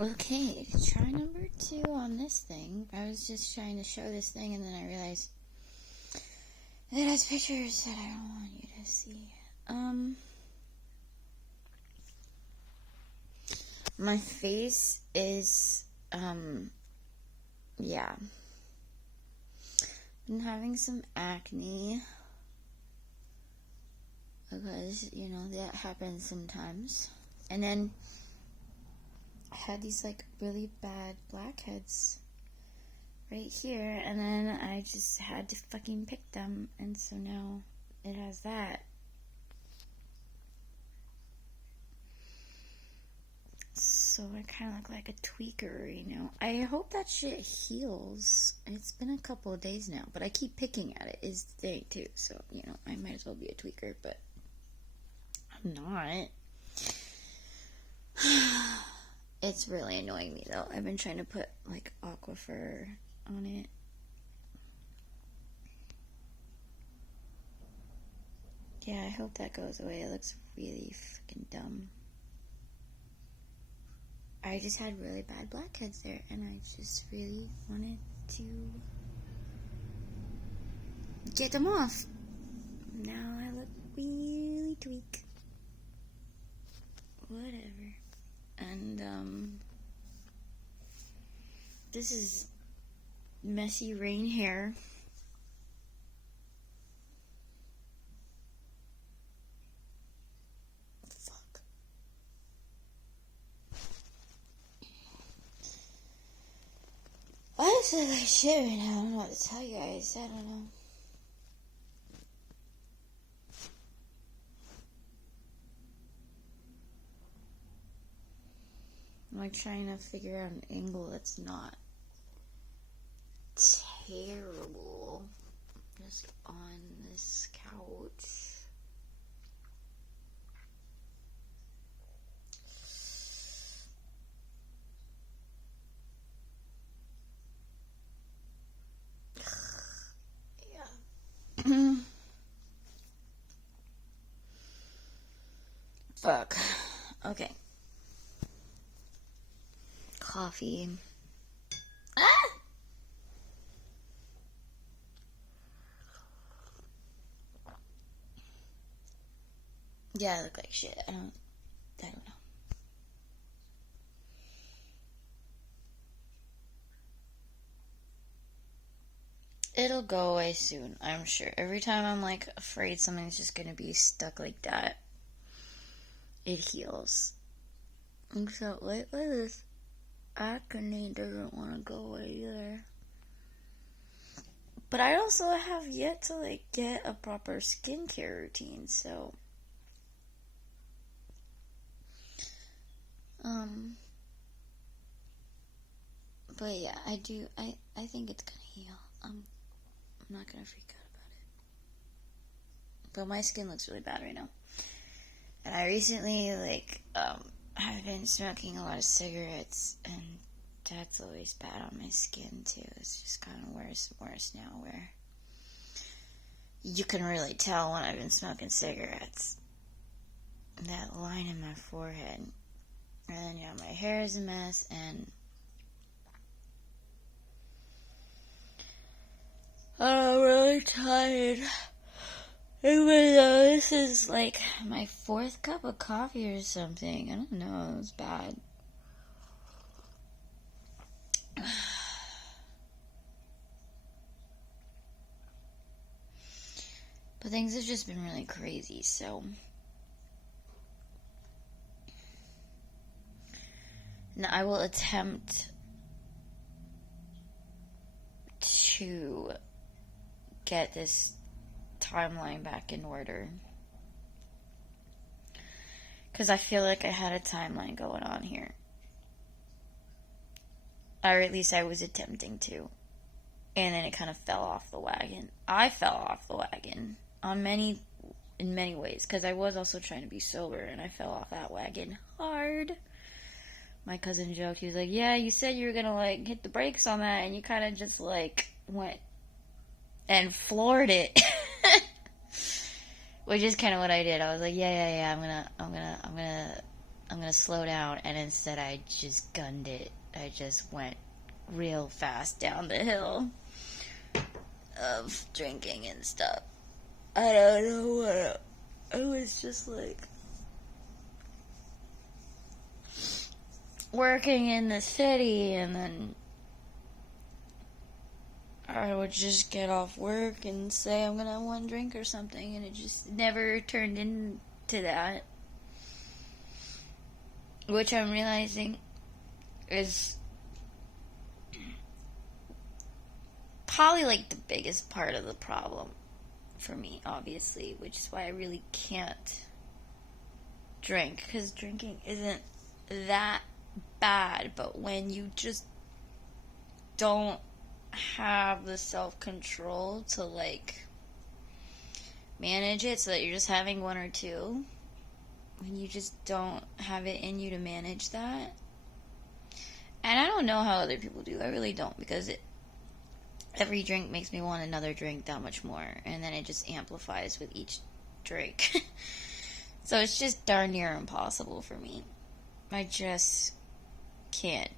Okay, try number 2 on this thing. I was just trying to show this thing and then I realized it has pictures that I don't want you to see. My face is, yeah. Been having some acne. Because, that happens sometimes. And then I had these, really bad blackheads right here. And then I just had to fucking pick them. And so now it has that. So I kind of look like a tweaker, I hope that shit heals. It's been a couple of days now, but I keep picking at it is the thing too. So, I might as well be a tweaker, but I'm not. It's really annoying me though. I've been trying to put Aquifer on it. Yeah, I hope that goes away. It looks really fucking dumb. I just had really bad blackheads there, and I just really wanted to get them off. Now I look really tweak. Whatever. And, this is messy rain hair. Fuck. Why does it look like shit right now? I don't know what to tell you guys. I don't know. I'm trying to figure out an angle that's not terrible. Just on this couch. Yeah. Fuck. Okay. Coffee. Ah! Yeah, I look like shit. I don't know. It'll go away soon, I'm sure. Every time I'm afraid something's just gonna be stuck like that, it heals. Except lately this acne doesn't want to go away either. But I also have yet to get a proper skincare routine, so but yeah, I think it's gonna heal. I'm not gonna freak out about it. But my skin looks really bad right now. And I recently have been smoking a lot of cigarettes, and that's always bad on my skin too. It's just kind of worse and worse now, where you can really tell when I've been smoking cigarettes. That line in my forehead. And then, my hair is a mess, and I'm really tired. Even though this is my 4th cup of coffee or something. I don't know, it was bad. But things have just been really crazy, so. And I will attempt to get this timeline back in order. Because I feel like I had a timeline going on here. Or at least I was attempting to. And then it kind of fell off the wagon. I fell off the wagon in many ways. Because I was also trying to be sober, and I fell off that wagon hard. My cousin joked, he was like, yeah, you said you were gonna hit the brakes on that, and you kind of just went and floored it. Which is kind of what I did. I was like, yeah, I'm I'm gonna slow down, and instead I just gunned it. I just went real fast down the hill of drinking and stuff. I don't know what. It was just like working in the city, and then I would just get off work and say I'm gonna have one drink or something, and it just never turned into that. Which I'm realizing is probably like the biggest part of the problem for me, obviously, which is why I really can't drink, because drinking isn't that bad, but when you just don't have the self-control to like manage it, so that you're just having one or two, when you just don't have it in you to manage that. And I don't know how other people do. I really don't, because every drink makes me want another drink that much more, and then it just amplifies with each drink. So it's just darn near impossible for me. I just can't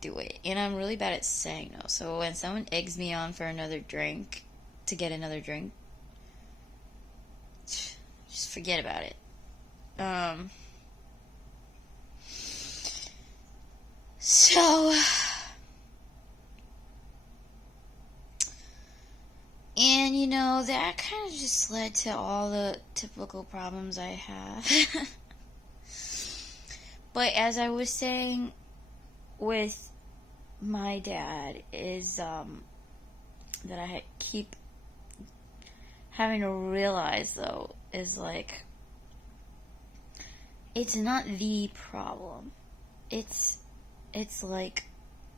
do it. And I'm really bad at saying no. So when someone eggs me on for another drink, to get another drink, just forget about it. So, and you know, that kind of just led to all the typical problems I have. But as I was saying with my dad, is that I keep having to realize, though, is like, it's not the problem. It's like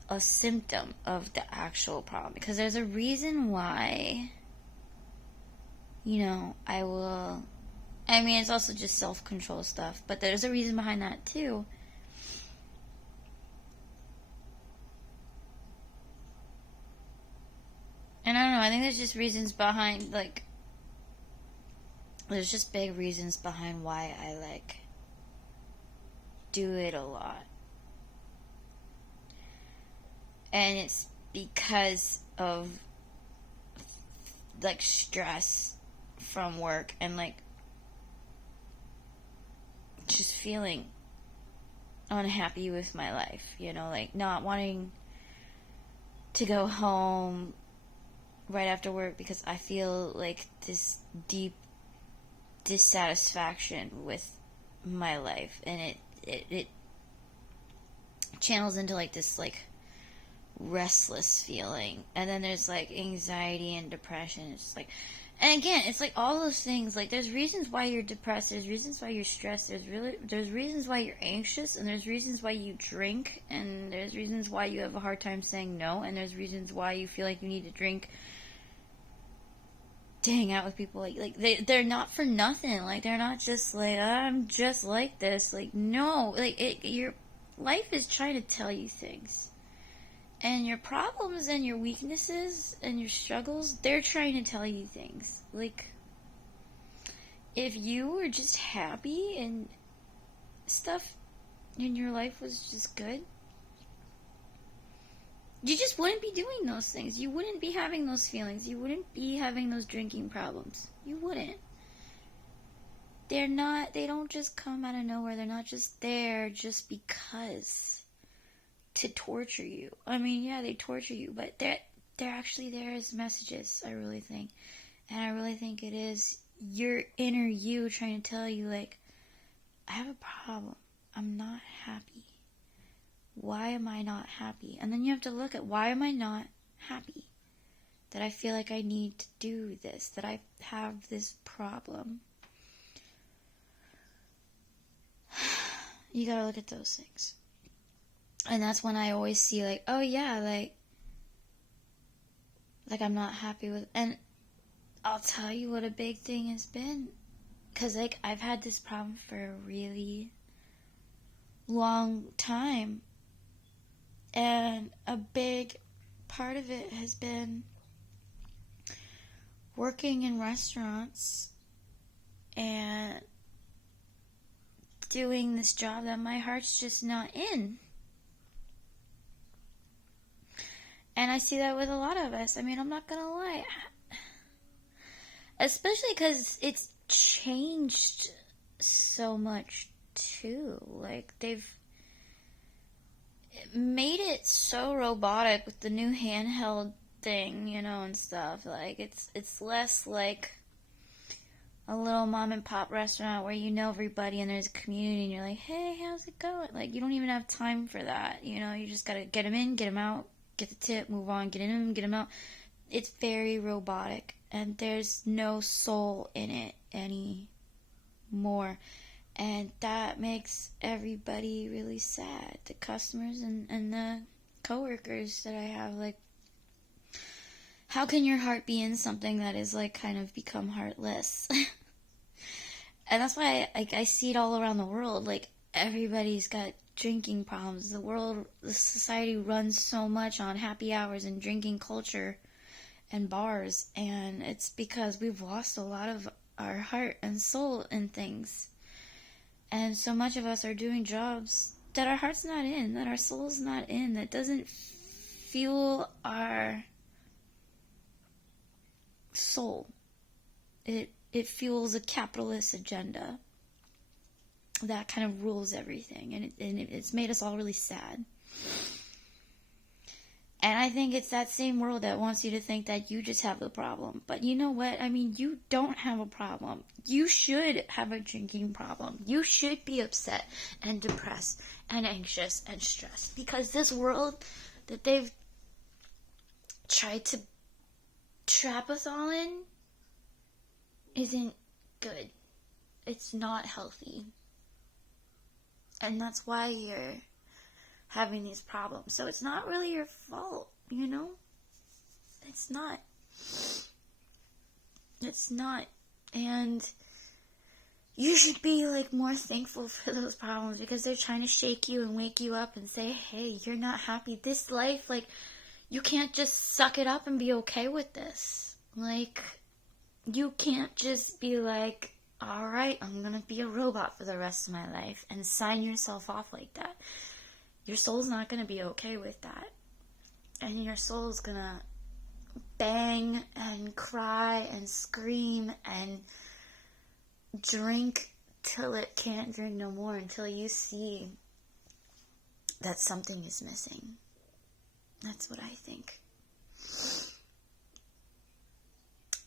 a symptom of the actual problem. Because there's a reason why, you know, I mean, it's also just self-control stuff, but there's a reason behind that, too. And I don't know, I think there's just reasons behind, like, there's just big reasons behind why I, like, do it a lot. And it's because of, like, stress from work and, like, just feeling unhappy with my life, you know, like, not wanting to go home right after work because I feel like this deep dissatisfaction with my life, and it channels into like this like restless feeling, and then there's like anxiety and depression. It's just like, and again, it's like all those things, like there's reasons why you're depressed, there's reasons why you're stressed, there's reasons why you're anxious, and there's reasons why you drink, and there's reasons why you have a hard time saying no, and there's reasons why you feel like you need to drink to hang out with people. Like they're not for nothing. Like, they're not just like, I'm just like this. Like, no, like your life is trying to tell you things, and your problems and your weaknesses and your struggles, they're trying to tell you things. Like, if you were just happy and stuff and your life was just good, you just wouldn't be doing those things. You wouldn't be having those feelings. You wouldn't be having those drinking problems. You wouldn't. They don't just come out of nowhere. They're not just there just because to torture you. I mean, yeah, they torture you, but they're actually there as messages, I really think. And I really think it is your inner you trying to tell you, like, I have a problem. I'm not happy. Why am I not happy? And then you have to look at, why am I not happy? That I feel like I need to do this, that I have this problem. You gotta look at those things. And that's when I always see, like, oh yeah, like I'm not happy with, and I'll tell you what a big thing has been. Because, like, I've had this problem for a really long time. And a big part of it has been working in restaurants and doing this job that my heart's just not in. And I see that with a lot of us. I mean, I'm not gonna lie. Especially because it's changed so much, too. Like, they've made it so robotic with the new handheld thing, you know, and stuff. Like, it's less like a little mom and pop restaurant where you know everybody and there's a community and you're like, hey, how's it going? Like, you don't even have time for that, you know? You just gotta get them in, get them out, get the tip, move on, get in them, get them out. It's very robotic, and there's no soul in it anymore. And that makes everybody really sad. The customers and the coworkers that I have, like, how can your heart be in something that is, like, kind of become heartless? And that's why I see it all around the world. Like, everybody's got drinking problems. The society runs so much on happy hours and drinking culture and bars. And it's because we've lost a lot of our heart and soul in things. And so much of us are doing jobs that our heart's not in, that our soul's not in, that doesn't fuel our soul. It fuels a capitalist agenda that kind of rules everything, and it's made us all really sad. And I think it's that same world that wants you to think that you just have the problem. But you know what? I mean, you don't have a problem. You should have a drinking problem. You should be upset and depressed and anxious and stressed. Because this world that they've tried to trap us all in isn't good. It's not healthy. And that's why you're having these problems. So it's not really your fault, you know? It's not. It's not. And you should be, like, more thankful for those problems, because they're trying to shake you and wake you up and say, hey, you're not happy. This life, like, you can't just suck it up and be okay with this. Like, you can't just be like, all right, I'm gonna be a robot for the rest of my life and sign yourself off like that. Your soul's not gonna be okay with that. And your soul's gonna bang and cry and scream and drink till it can't drink no more, until you see that something is missing. That's what I think.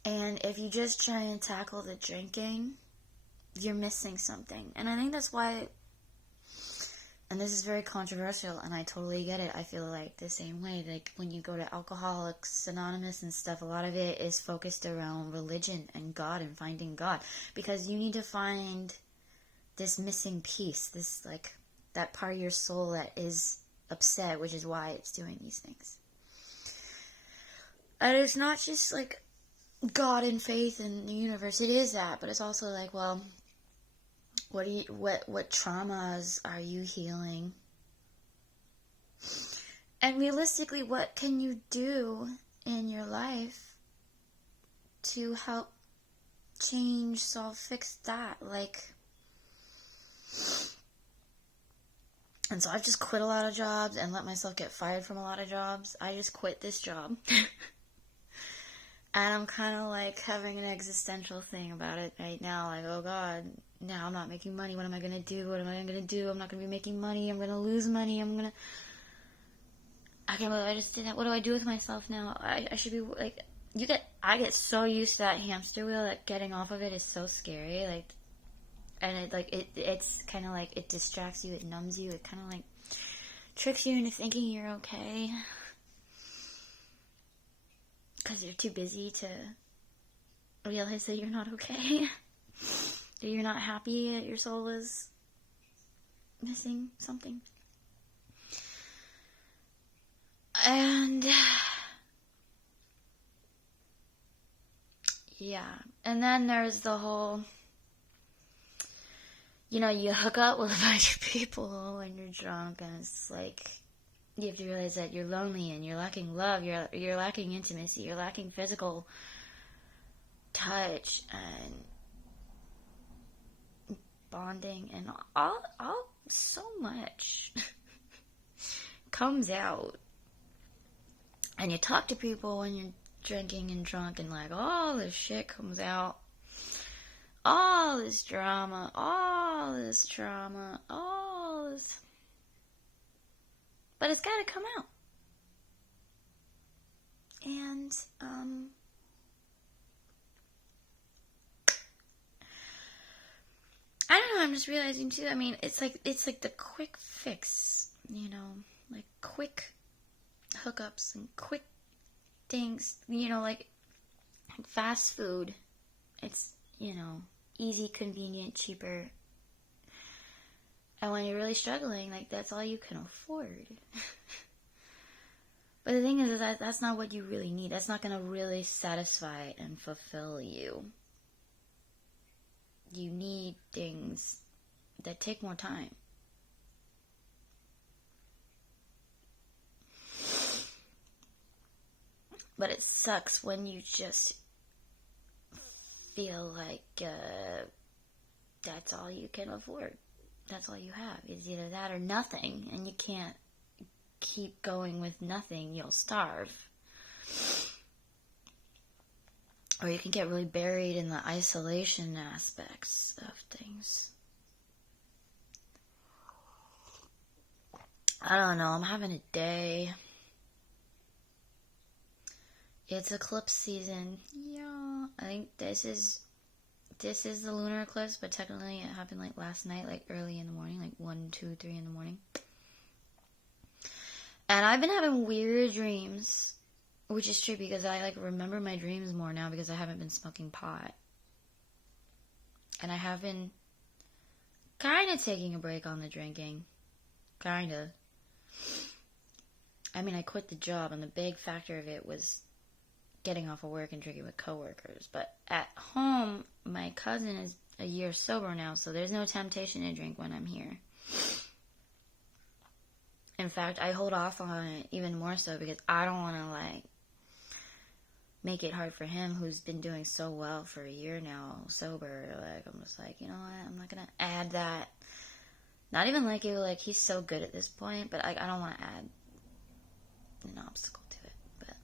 And if you just try and tackle the drinking, you're missing something. And I think that's why, and this is very controversial, and I totally get it. I feel like the same way. Like, when you go to Alcoholics Anonymous and stuff, a lot of it is focused around religion and God and finding God. Because you need to find this missing piece, this, like, that part of your soul that is upset, which is why it's doing these things. And it's not just, like, God and faith and the universe. It is that, but it's also like, well, what traumas are you healing? And realistically, what can you do in your life to help change, solve, fix that? Like, and so I've just quit a lot of jobs and let myself get fired from a lot of jobs. I just quit this job. And I'm kind of like having an existential thing about it right now. Like, oh God, now I'm not making money. What am I going to do? What am I going to do? I'm not going to be making money. I'm going to lose money. I can't believe I just did that. What do I do with myself now? I should be like, I get so used to that hamster wheel that getting off of it is so scary. Like, and it's kind of like, it distracts you. It numbs you. It kind of like tricks you into thinking you're okay. Because you're too busy to realize that you're not okay. That you're not happy, that your soul is missing something. And yeah. And then there's the whole, you know, you hook up with a bunch of people when you're drunk, and it's like, you have to realize that you're lonely and you're lacking love, you're lacking intimacy, you're lacking physical touch, and bonding, and all so much comes out. And you talk to people when you're drinking and drunk, and like all this shit comes out. All this drama, all this trauma, all this. But it's gotta come out. And, I don't know, I'm just realizing too, I mean, it's like the quick fix, you know, like quick hookups and quick things, you know, like fast food. It's, you know, easy, convenient, cheaper. And when you're really struggling, like, that's all you can afford. But the thing is that that's not what you really need. That's not going to really satisfy and fulfill you. You need things that take more time. But it sucks when you just feel like that's all you can afford. That's all you have. It's either that or nothing, and you can't keep going with nothing. You'll starve. Or you can get really buried in the isolation aspects of things. I don't know. I'm having a day. It's eclipse season. Yeah. I think this is the lunar eclipse, but technically it happened like last night, like early in the morning, like 1, 2, 3 in the morning. And I've been having weird dreams, which is trippy because I like remember my dreams more now because I haven't been smoking pot. And I have been kind of taking a break on the drinking. Kind of. I mean, I quit the job, and the big factor of it was getting off of work and drinking with coworkers. But at home, my cousin is a year sober now, so there's no temptation to drink when I'm here. In fact, I hold off on it even more so because I don't want to, like, make it hard for him, who's been doing so well for a year now, sober. Like, I'm just like, you know what, I'm not going to add that. Not even like it, like, he's so good at this point, but I don't want to add an obstacle to it. But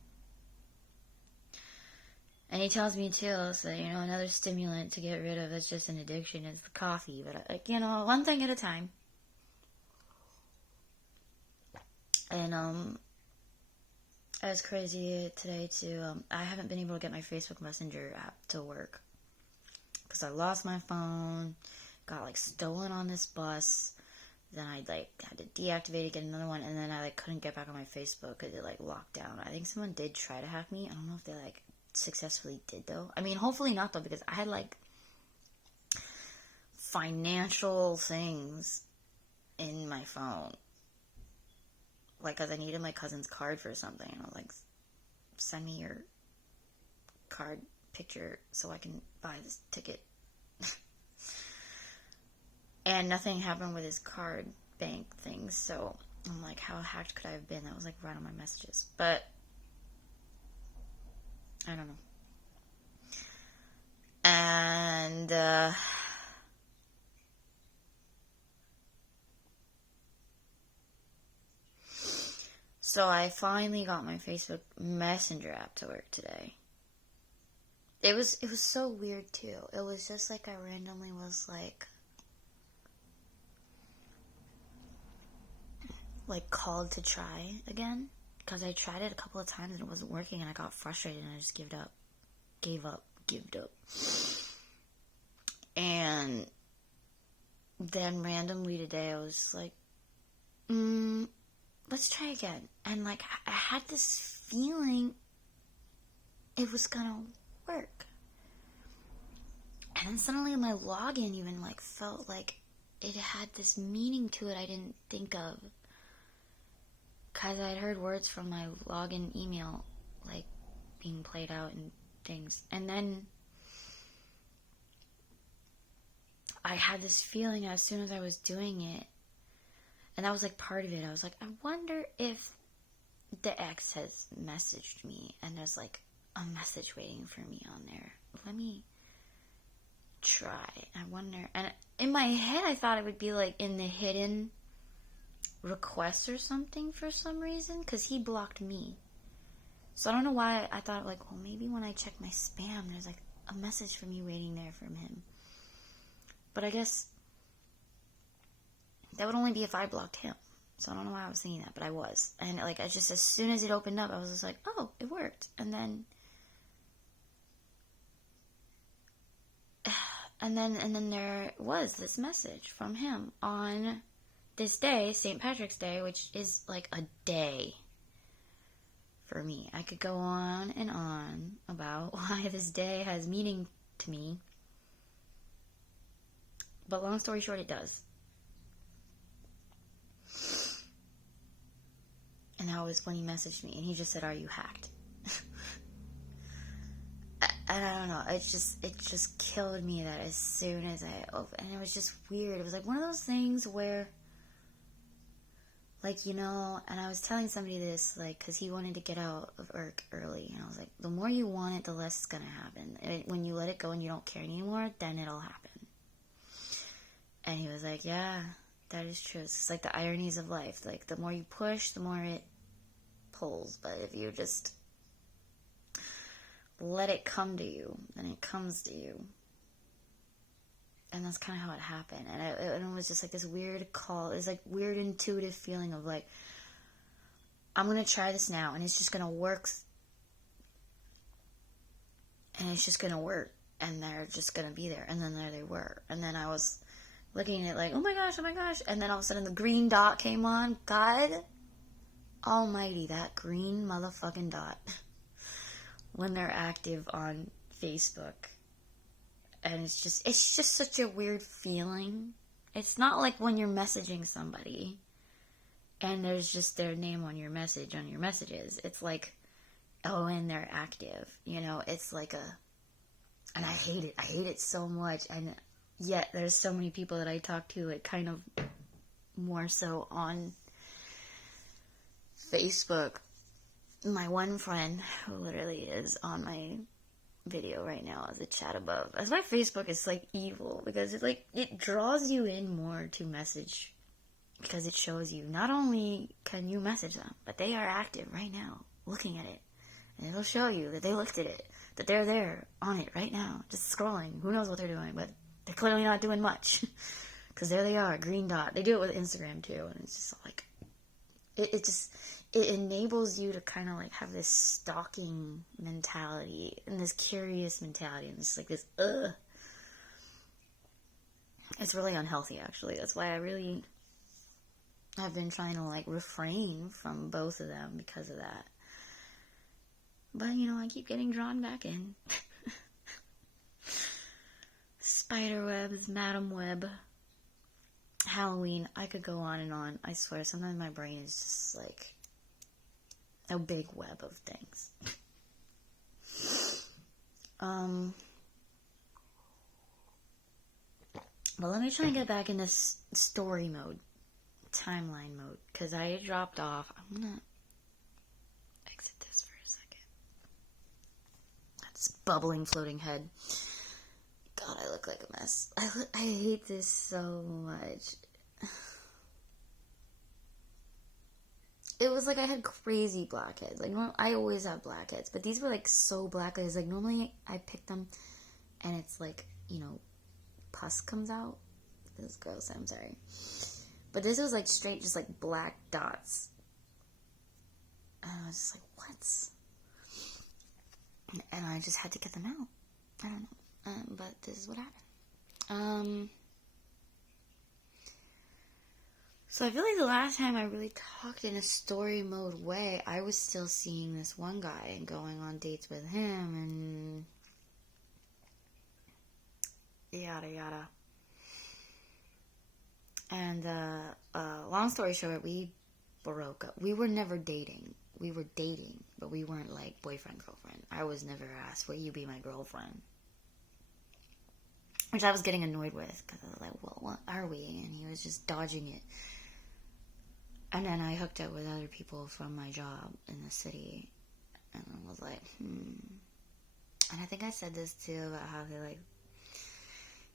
and he tells me too, so, you know, another stimulant to get rid of that's just an addiction is the coffee. But, like, you know, one thing at a time. And, I was crazy today too. I haven't been able to get my Facebook Messenger app to work because I lost my phone, got like stolen on this bus. Then I like had to deactivate it, get another one, and then I like couldn't get back on my Facebook because it like locked down. I think someone did try to hack me. I don't know if they like successfully did though. I mean, hopefully not though, because I had like financial things in my phone. Like, because I needed my cousin's card for something. And I was like, send me your card picture so I can buy this ticket. And nothing happened with his card bank things. So I'm like, how hacked could I have been? That was like right on my messages. But I don't know. And so I finally got my Facebook Messenger app to work today. It was so weird too. It was just like I randomly was like called to try again, because I tried it a couple of times and it wasn't working, and I got frustrated and I just gave up. And then randomly today I was like, let's try again. And like I had this feeling it was gonna work. And then suddenly my login even like felt like it had this meaning to it I didn't think of. Because I'd heard words from my login email like being played out and things. And then I had this feeling as soon as I was doing it. And that was like part of it. I was like, I wonder if the ex has messaged me and there's like a message waiting for me on there. Let me try. I wonder. And in my head, I thought it would be like in the hidden requests or something for some reason, because he blocked me. So I don't know why I thought, like, well, maybe when I check my spam, there's like a message for me waiting there from him. But I guess that would only be if I blocked him. So I don't know why I was thinking that, but I was. And like, I just, as soon as it opened up, I was just like, oh, it worked. And then there was this message from him on this day, St. Patrick's Day, which is like a day for me. I could go on and on about why this day has meaning to me. But long story short, it does. And that was when he messaged me, and he just said, "Are you hacked?" And I don't know, it just killed me that as soon as I opened, and it was just weird. It was like one of those things where, like, and I was telling somebody this, like, because he wanted to get out of work early, and I was like, the more you want it, the less it's gonna happen. When you let it go and you don't care anymore, then it'll happen. And he was like, yeah, that is true. It's like the ironies of life. Like, the more you push, the more it pulls. But if you just let it come to you, then it comes to you. And that's kind of how it happened. And it was just like this weird call. It was like weird intuitive feeling of like, I'm going to try this now, and it's just going to work. And it's just going to work. And they're just going to be there. And then there they were. And then I was looking at it like, oh my gosh. And then all of a sudden the green dot came on. God almighty, that green motherfucking dot. When they're active on Facebook. And it's just such a weird feeling. It's not like when you're messaging somebody and there's just their name on your message, on your messages. It's like, oh, and they're active. It's like and I hate it. I hate it so much. And yet there's so many people that I talk to, it kind of more so on Facebook. My one friend, who literally is on my video right now as a chat above. As my Facebook is like evil, because it draws you in more to message, because it shows you not only can you message them, but they are active right now looking at it, and it'll show you that they looked at it, that they're there on it right now, just scrolling. Who knows what they're doing, but they're clearly not doing much, because there they are, green dot. They do it with Instagram too, and it's just like it enables you to kind of like have this stalking mentality and this curious mentality, and it's like this, It's really unhealthy, actually. That's why I really have been trying to like refrain from both of them because of that. But, I keep getting drawn back in. Spiderwebs, Madam Web, Halloween. I could go on and on. I swear, sometimes my brain is just like a big web of things. But let me try and get back in this story mode, timeline mode, because I dropped off. I'm gonna exit this for a second. That's bubbling, floating head. God, I look like a mess. I hate this so much. It was like I had crazy blackheads. Like, I always have blackheads, but these were like so blackheads. Like, normally I pick them and it's like, pus comes out. This is gross, I'm sorry. But this was like straight, just like black dots. And I was just like, what? And I just had to get them out. I don't know. But this is what happened. So I feel like the last time I really talked in a story mode way, I was still seeing this one guy and going on dates with him and yada yada. And long story short, we broke up. We were never dating. We were dating, but we weren't like boyfriend, girlfriend. I was never asked, will you be my girlfriend? Which I was getting annoyed with, because I was like, well, what are we? And he was just dodging it. And then I hooked up with other people from my job in the city. And I was like, And I think I said this too, about how they like,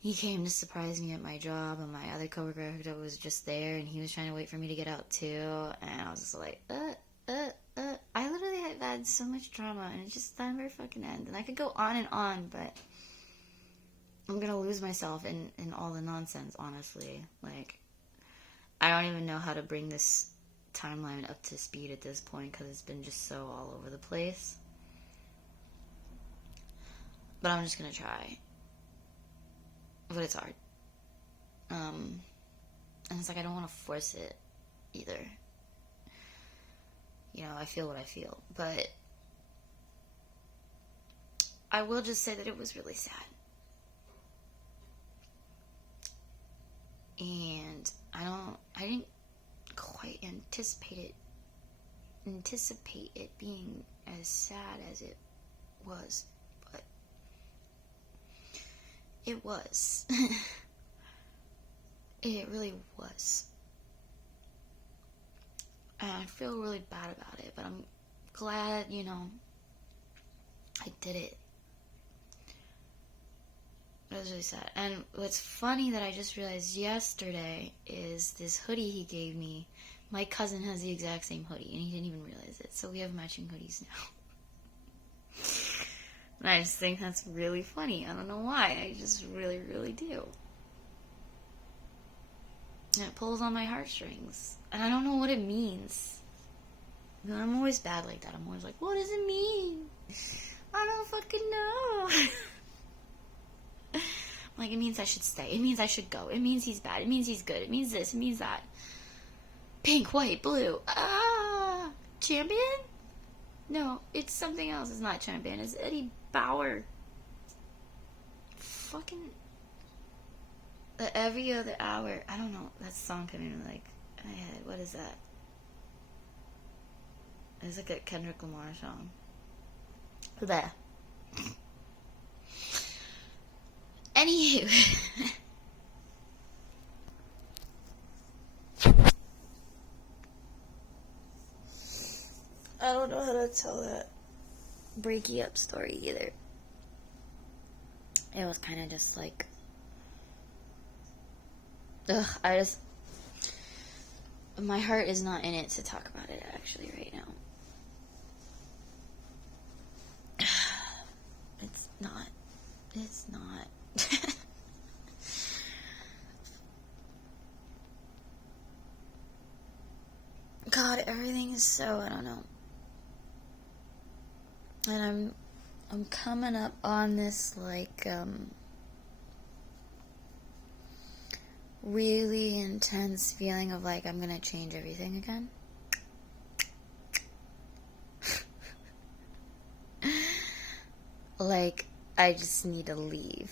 he came to surprise me at my job, and my other coworker was just there, and he was trying to wait for me to get out too, and I was just like, I literally have had so much drama, and it just never fucking ends, and I could go on, but I'm gonna lose myself in all the nonsense, honestly. Like, I don't even know how to bring this timeline up to speed at this point, because it's been just so all over the place. But I'm just gonna try. But it's hard. And it's like I don't want to force it either. You know, I feel what I feel. But I will just say that it was really sad. And I didn't quite anticipate it being as sad as it was. But it was. It really was. And I feel really bad about it, but I'm glad, you know, I did it. It was really sad. And what's funny that I just realized yesterday is this hoodie he gave me. My cousin has the exact same hoodie, and he didn't even realize it. So we have matching hoodies now. And I just think that's really funny. I don't know why. I just really, really do. And it pulls on my heartstrings. And I don't know what it means. And I'm always bad like that. I'm always like, what does it mean? I don't fucking know. Like, it means I should stay. It means I should go. It means he's bad. It means he's good. It means this. It means that. Pink, white, blue. Ah! Champion? No, it's something else. It's not Champion. It's Eddie Bauer. Fucking... Every other hour. I don't know. That song coming in, like, my head. What is that? It's like a Kendrick Lamar song. There. Anywho. I don't know how to tell that breaky up story either. It was kind of just like... Ugh, my heart is not in it to talk about it actually right now. It's not. God, everything is so, I don't know. And I'm coming up on this, like, really intense feeling of, like, I'm gonna change everything again. Like, I just need to leave.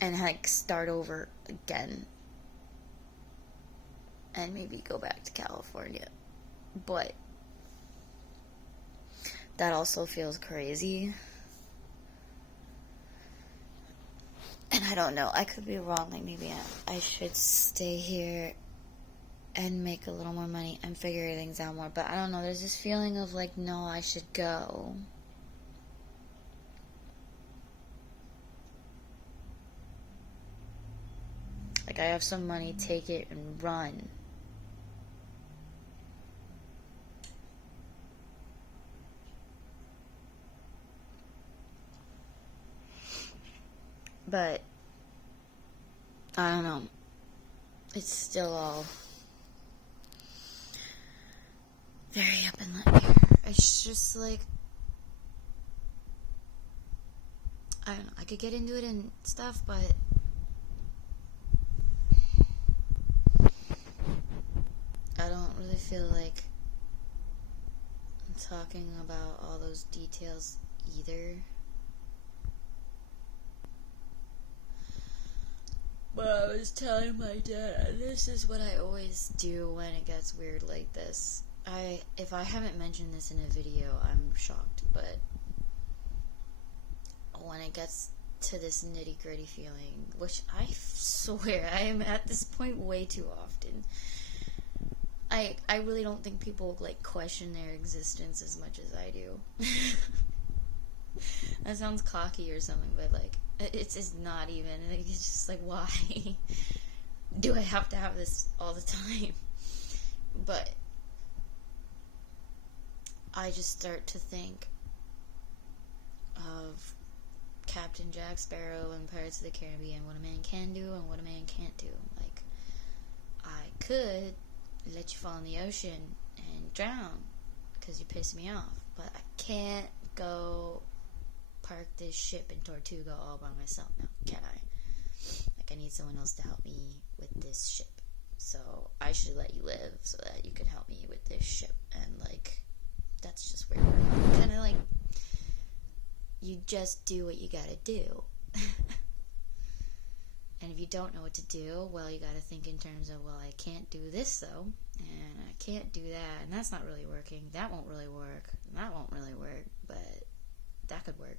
And, like, start over again. And maybe go back to California. But that also feels crazy. And I don't know. I could be wrong. Like, maybe I should stay here and make a little more money and figure things out more. But I don't know. There's this feeling of, like, no, I should go. Like, I have some money. Take it and run. But I don't know. It's still all very up in the air. It's just like, I don't know. I could get into it and stuff, but I don't really feel like I'm talking about all those details either. But I was telling my dad, this is what I always do when it gets weird like this. If I haven't mentioned this in a video, I'm shocked, but when it gets to this nitty-gritty feeling, which I swear I am at this point way too often, I really don't think people, like, question their existence as much as I do. That sounds cocky or something, but like, it's not even. Like, it's just like, why do I have to have this all the time? But I just start to think of Captain Jack Sparrow and Pirates of the Caribbean, what a man can do and what a man can't do. Like, I could let you fall in the ocean and drown because you pissed me off, but I can't go park this ship in Tortuga all by myself now, can I? Like, I need someone else to help me with this ship. So I should let you live so that you can help me with this ship. And like, that's just weird. Kind of like, you just do what you gotta do. And if you don't know what to do, well, you gotta think in terms of, well, I can't do this though, and I can't do that, and that's not really working. That won't really work. That won't really work, but that could work.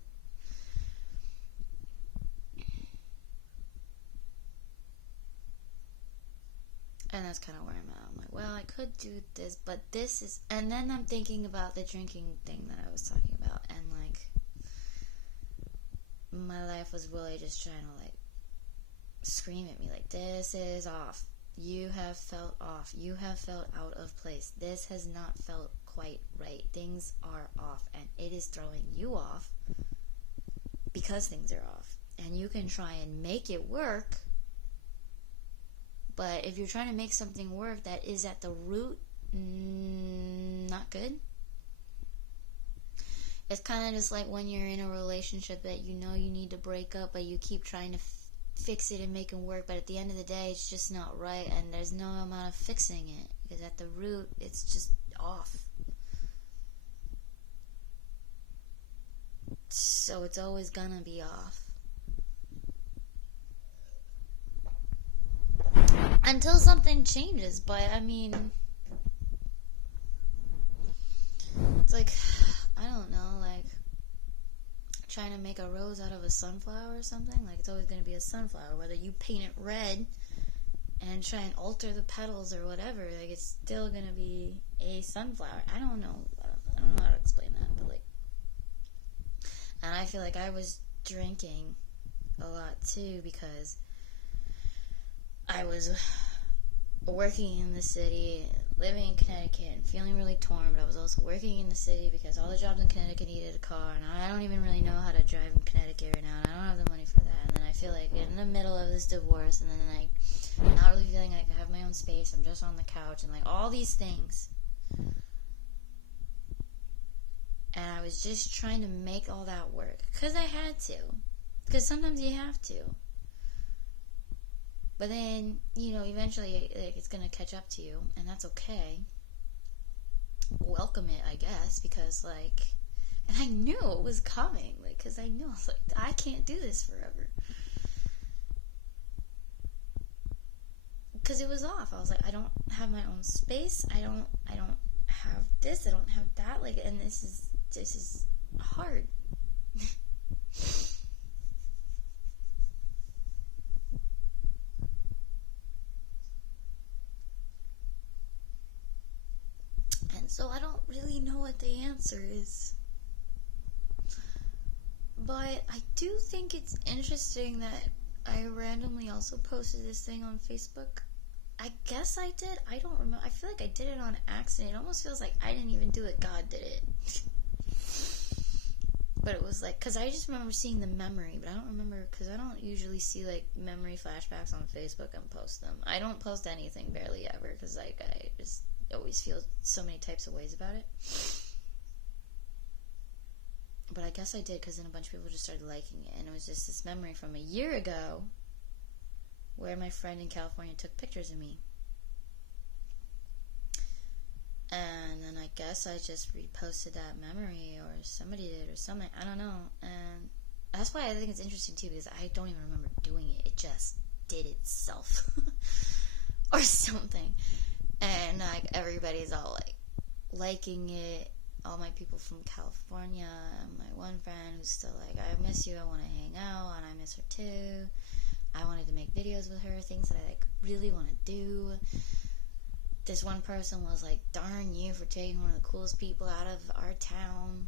And that's kind of where I'm at. I'm like, well, I could do this, but this is... And then I'm thinking about the drinking thing that I was talking about. And, like, my life was really just trying to, like, scream at me. Like, this is off. You have felt off. You have felt out of place. This has not felt quite right. Things are off. And it is throwing you off because things are off. And you can try and make it work... But if you're trying to make something work that is at the root not good, it's kind of just like when you're in a relationship that you know you need to break up, but you keep trying to fix it and make it work, but at the end of the day, it's just not right, and there's no amount of fixing it, because at the root, it's just off. So it's always gonna be off. Until something changes, but I mean, it's like, I don't know, like, trying to make a rose out of a sunflower or something. Like, it's always going to be a sunflower, whether you paint it red and try and alter the petals or whatever, like, it's still going to be a sunflower. I don't know how to explain that, but like, and I feel like I was drinking a lot too, because I was working in the city, living in Connecticut, and feeling really torn, but I was also working in the city because all the jobs in Connecticut needed a car, and I don't even really know how to drive in Connecticut right now, and I don't have the money for that, and then I feel like in the middle of this divorce, and then like, not really feeling like I have my own space, I'm just on the couch, and like, all these things, and I was just trying to make all that work, because I had to, because sometimes you have to. But then, you know, eventually, like, it's gonna catch up to you, and that's okay. Welcome it, I guess, because, like, and I knew it was coming, like, because I knew, I was like, I can't do this forever. Because it was off. I was like, I don't have my own space, I don't have this, I don't have that, like, and this is hard. So I don't really know what the answer is. But I do think it's interesting that I randomly also posted this thing on Facebook. I guess I did. I don't remember. I feel like I did it on accident. It almost feels like I didn't even do it. God did it. But it was like, because I just remember seeing the memory, but I don't remember, because I don't usually see like memory flashbacks on Facebook and post them. I don't post anything barely ever, because like I just always feel so many types of ways about it. But I guess I did, because then a bunch of people just started liking it, and it was just this memory from a year ago where my friend in California took pictures of me. And then I guess I just reposted that memory, or somebody did, or something, I don't know. And that's why I think it's interesting too, because I don't even remember doing it. It just did itself. Or something. And like, everybody's all like liking it. All my people from California, and my one friend who's still like, I miss you, I want to hang out, and I miss her too. I wanted to make videos with her, things that I like really want to do. This one person was like, darn you for taking one of the coolest people out of our town,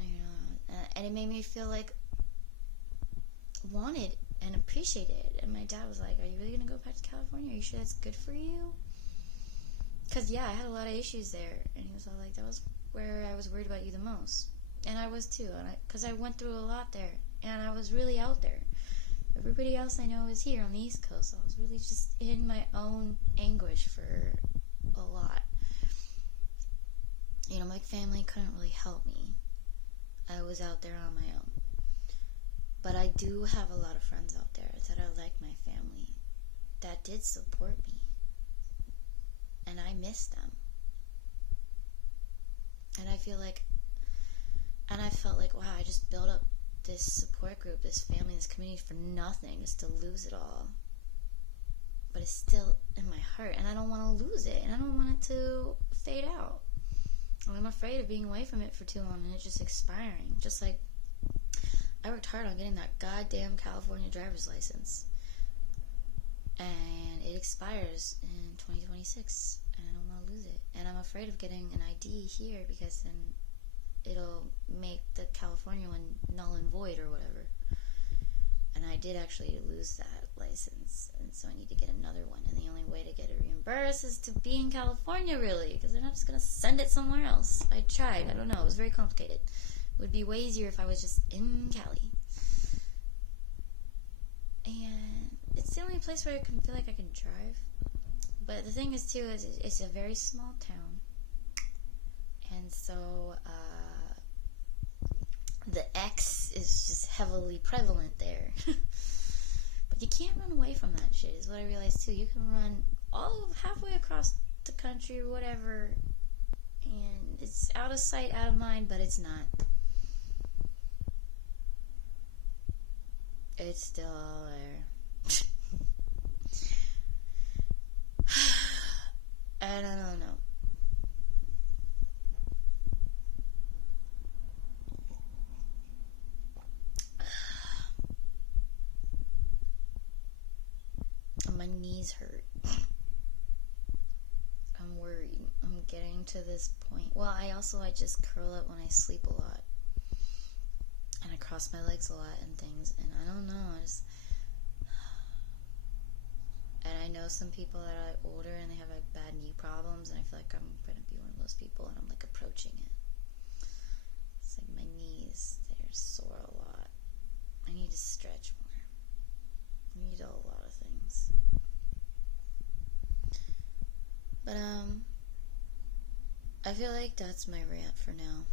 you know, And it made me feel like wanted and appreciated. And my dad was like, are you really going to go back to California? Are you sure that's good for you? Because, yeah, I had a lot of issues there. And he was all like, that was where I was worried about you the most. And I was too. Because I went through a lot there. And I was really out there. Everybody else I know is here on the East Coast. So I was really just in my own anguish for a lot. You know, my family couldn't really help me. I was out there on my own. But I do have a lot of friends out there that are like my family that did support me. And I miss them. And I feel like, and I felt like, wow, I just built up this support group, this family, this community for nothing, just to lose it all. But it's still in my heart, and I don't want to lose it, and I don't want it to fade out. And I'm afraid of being away from it for too long, and it just expiring. Just like, I worked hard on getting that goddamn California driver's license. And it expires in 2026, and I don't want to lose it. And I'm afraid of getting an ID here, because then it'll make the California one null and void or whatever. And I did actually lose that license, and so I need to get another one. And the only way to get it reimbursed is to be in California, really, because they're not just going to send it somewhere else. I tried. I don't know. It was very complicated. It would be way easier if I was just in Cali. And it's the only place where I can feel like I can drive. But the thing is, too, is it's a very small town. And so, the X is just heavily prevalent there. But you can't run away from that shit, is what I realized, too. You can run halfway across the country or whatever, and it's out of sight, out of mind, but it's not. It's still all there. And I don't know. My knees hurt. I'm worried. I'm getting to this point. Well, I just curl up when I sleep a lot. And I cross my legs a lot and things. And I don't know. And I know some people that are like older and they have like bad knee problems. And I feel like I'm going to be one of those people. And I'm like approaching it. It's like my knees, they're sore a lot. I need to stretch more. I need a lot of things. But, I feel like that's my rant for now.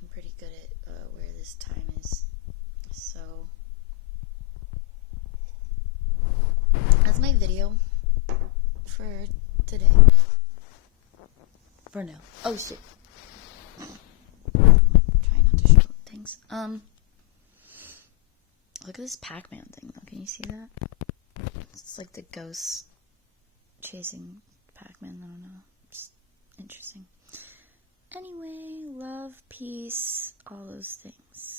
I'm pretty good at where this time is. So, that's my video for today. For now. Oh, shit. Try not to show things. Look at this Pac-Man thing, though. Can you see that? It's like the ghosts chasing Pac-Man. I don't know. It's interesting. Anyway, love, peace, all those things.